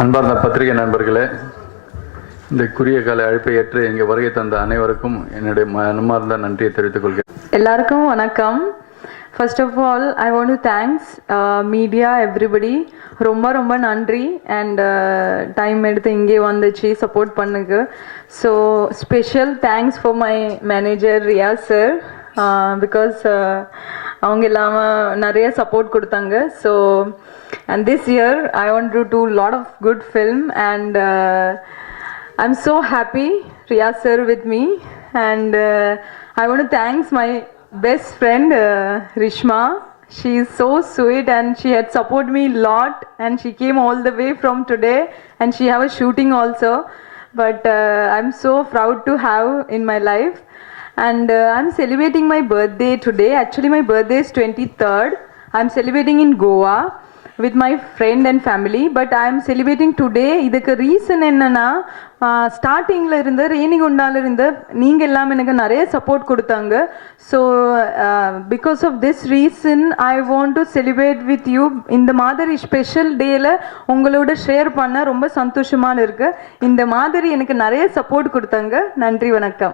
அன்பார்ந்த பத்திரிகை நண்பர்களே, இந்த குறுகிய கால அழைப்பை ஏற்று இங்கே வருகை தந்த அனைவருக்கும் என்னுடைய மனமார்ந்த நன்றியை தெரிவித்துக் கொள்கிறேன். எல்லாருக்கும் வணக்கம். First of all, I want to thanks media, everybody. ரொம்ப நன்றி அண்ட் டைம் எடுத்து இங்கே வந்துச்சு சப்போர்ட் பண்ணுங்க. So special thanks for my manager Riyas sir, because அவங்க இல்லாமல் நிறைய சப்போர்ட் கொடுத்தாங்க. So and this year I want to do a lot of good film and I'm so happy Riyaz sir with me and I want to thanks my best friend Rishma. She is so sweet and she had supported me a lot and she came all the way from today and she have a shooting also, but I'm so proud to have in my life and I'm celebrating my birthday today. Actually my birthday is 23rd. I'm celebrating in Goa with my friend and family, but I am celebrating today. இதுக்கு reason என்னன்னா, ஸ்டார்டிங்கில் இருந்த ரேணிகுண்டால இருந்து நீங்கள் எல்லாம் எனக்கு நிறைய support கொடுத்தாங்க. So because of this reason I want to celebrate with you. இந்த மாதிரி ஸ்பெஷல் டேயில் உங்களோட ஷேர் பண்ண ரொம்ப சந்தோஷமான இருக்கு. இந்த மாதிரி எனக்கு நிறைய சப்போர்ட் கொடுத்தாங்க. நன்றி, வணக்கம்.